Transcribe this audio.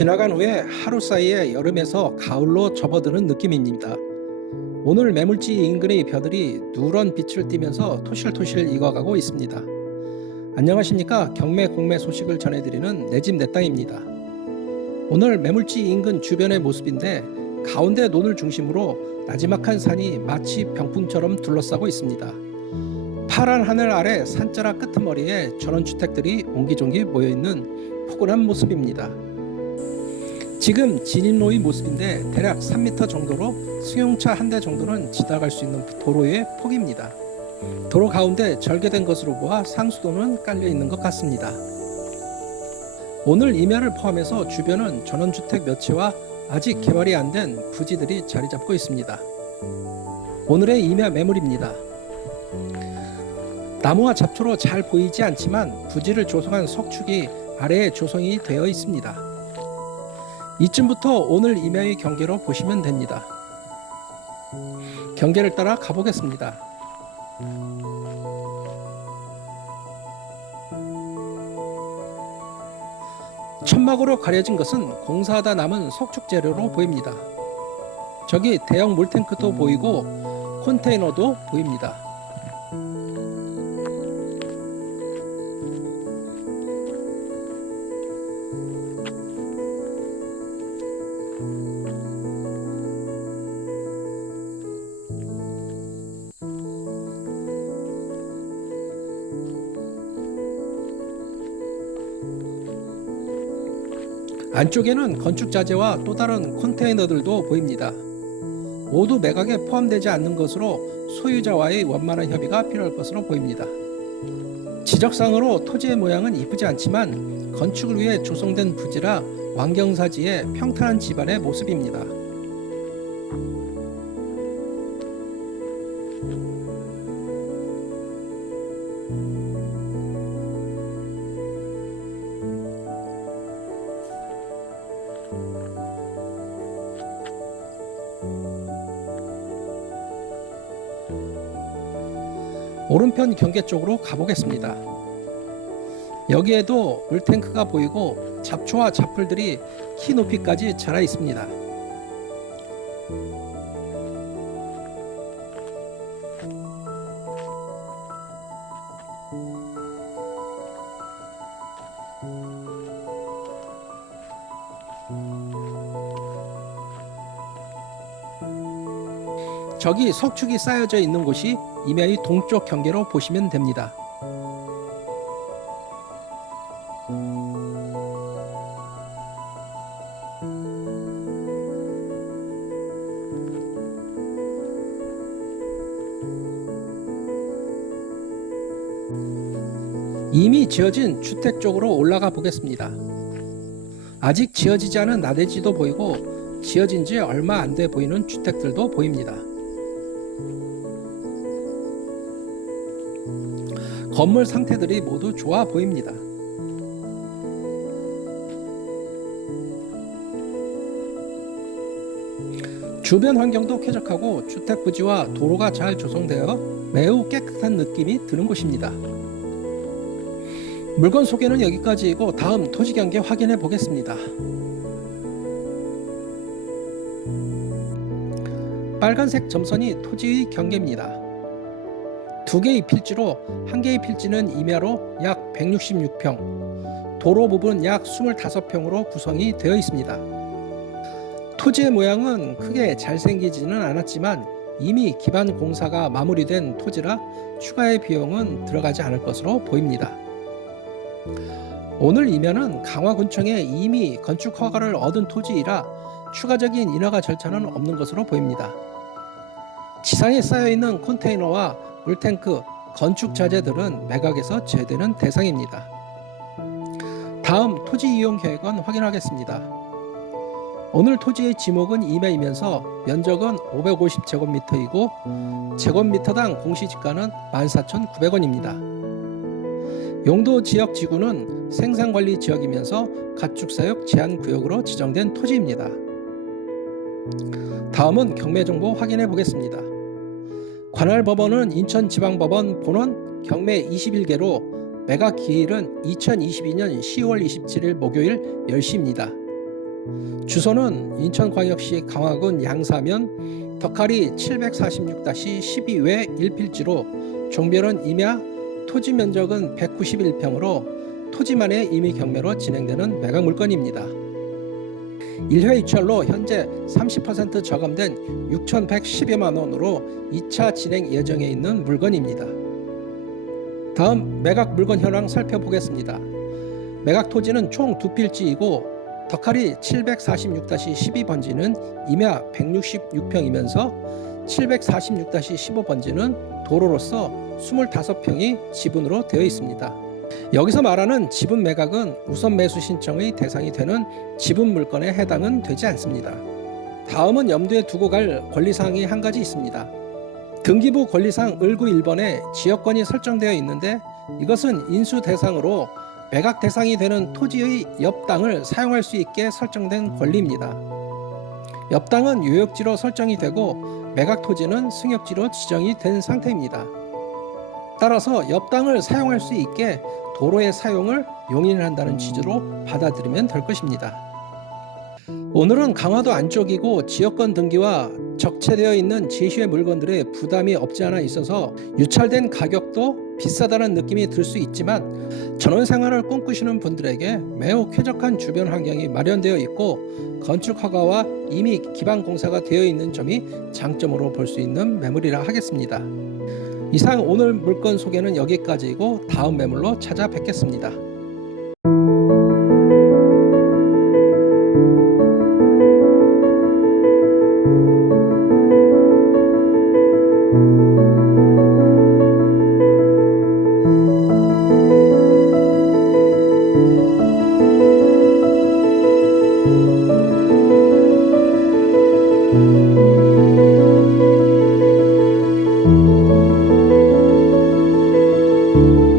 지나간 후에 하루 사이에 여름에서 가을로 접어드는 느낌입니다. 오늘 매물지 인근의 벼들이 누런 빛을 띠면서 토실토실 익어가고 있습니다. 안녕하십니까 경매 공매 소식을 전해드리는 내 집 내 땅입니다. 오늘 매물지 인근 주변의 모습인데 가운데 논을 중심으로 나지막한 산이 마치 병풍처럼 둘러싸고 있습니다. 파란 하늘 아래 산자락 끄트머리에 전원주택들이 옹기종기 모여있는 포근한 모습입니다. 지금 진입로의 모습인데 대략 3m 정도로 승용차 한 대 정도는 지나갈 수 있는 도로의 폭입니다. 도로 가운데 절개된 것으로 보아 상수도는 깔려 있는 것 같습니다. 오늘 임야를 포함해서 주변은 전원주택 몇 채와 아직 개발이 안 된 부지들이 자리 잡고 있습니다. 오늘의 임야 매물입니다. 나무와 잡초로 잘 보이지 않지만 부지를 조성한 석축이 아래에 조성이 되어 있습니다. 이쯤부터 오늘 임야의 경계로 보시면 됩니다. 경계를 따라 가보겠습니다. 천막으로 가려진 것은 공사하다 남은 석축 재료로 보입니다. 저기 대형 물탱크도 보이고 컨테이너도 보입니다. 안쪽에는 건축 자재와 또 다른 컨테이너들도 보입니다. 모두 매각에 포함되지 않는 것으로 소유자와의 원만한 협의가 필요할 것으로 보입니다. 지적상으로 토지의 모양은 이쁘지 않지만 건축을 위해 조성된 부지라 완경사지의 평탄한 집안의 모습입니다. 오른편 경계 쪽으로 가보겠습니다. 여기에도 물탱크가 보이고 잡초와 잡풀들이 키 높이까지 자라 있습니다. 저기 석축이 쌓여져 있는 곳이 임야의 동쪽 경계로 보시면 됩니다. 이미 지어진 주택 쪽으로 올라가 보겠습니다. 아직 지어지지 않은 나대지도 보이고 지어진 지 얼마 안 돼 보이는 주택들도 보입니다. 건물 상태들이 모두 좋아 보입니다. 주변 환경도 쾌적하고 주택 부지와 도로가 잘 조성되어 매우 깨끗한 느낌이 드는 곳입니다. 물건 소개는 여기까지이고 다음 토지 경계 확인해 보겠습니다. 빨간색 점선이 토지의 경계입니다. 두 개의 필지로 한 개의 필지는 임야로 약 166평, 도로 부분 약 25평으로 구성이 되어 있습니다. 토지의 모양은 크게 잘생기지는 않았지만 이미 기반 공사가 마무리된 토지라 추가의 비용은 들어가지 않을 것으로 보입니다. 오늘 임야는 강화군청에 이미 건축 허가를 얻은 토지이라 추가적인 인허가 절차는 없는 것으로 보입니다. 지상에 쌓여 있는 컨테이너와 물탱크, 건축 자재들은 매각에서 제외되는 대상입니다. 다음 토지 이용 계획은 확인하겠습니다. 오늘 토지의 지목은 2매이면서 면적은 550제곱미터이고 제곱미터당 공시지가는 14,900원입니다. 용도 지역 지구는 생산관리 지역이면서 가축사육 제한 구역으로 지정된 토지입니다. 다음은 경매 정보 확인해 보겠습니다. 관할 법원은 인천지방법원 본원 경매 21개로 매각 기일은 2022년 10월 27일 목요일 10시입니다. 주소는 인천광역시 강화군 양사면 덕하리 746-12외 1필지로 종별은 임야 토지 면적은 191평으로 토지만의 임의 경매로 진행되는 매각 물건입니다. 1회 입찰로 현재 30% 저감된 6,110여만 원으로 2차 진행 예정에 있는 물건입니다. 다음 매각 물건 현황 살펴보겠습니다. 매각 토지는 총 두 필지이고 덕하리 746-12번지는 임야 166평이면서 746-15번지는 도로로서 25평이 지분으로 되어 있습니다. 여기서 말하는 지분 매각은 우선 매수 신청의 대상이 되는 지분 물건에 해당은 되지 않습니다. 다음은 염두에 두고 갈 권리사항이 한 가지 있습니다. 등기부 권리상 을구 1번에 지역권이 설정되어 있는데 이것은 인수 대상으로 매각 대상이 되는 토지의 옆 땅을 사용할 수 있게 설정된 권리입니다. 옆 땅은 요역지로 설정이 되고 매각 토지는 승역지로 지정이 된 상태입니다. 따라서 옆 땅을 사용할 수 있게 도로의 사용을 용인한다는 취지로 받아들이면 될 것입니다. 오늘은 강화도 안쪽이고 지역권 등기와 적체되어 있는 제시의 물건들의 부담이 없지 않아 있어서 유찰된 가격도 비싸다는 느낌이 들 수 있지만 전원 생활을 꿈꾸시는 분들에게 매우 쾌적한 주변 환경이 마련되어 있고 건축 허가와 이미 기반 공사가 되어 있는 점이 장점으로 볼 수 있는 매물이라 하겠습니다. 이상 오늘 물건 소개는 여기까지이고 다음 매물로 찾아뵙겠습니다. you.